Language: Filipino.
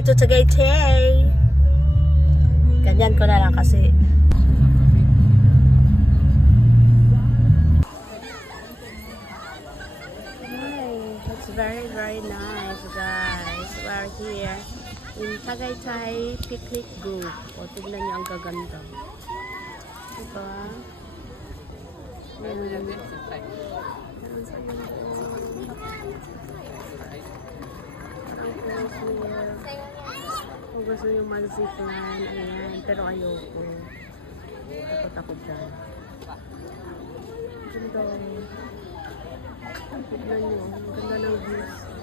way to Tagaytay. Ganyan ko na lang kasi. It's very, very nice, guys. We're here in Tagaytay Picnic Group. O, tignan niyo ang gaganda. Diba? Kung gusto nyo mag-zipline, ayan. Pero ayoko. Takot ako dyan. Ganda. Tignan nyo. Ang ganda ng views.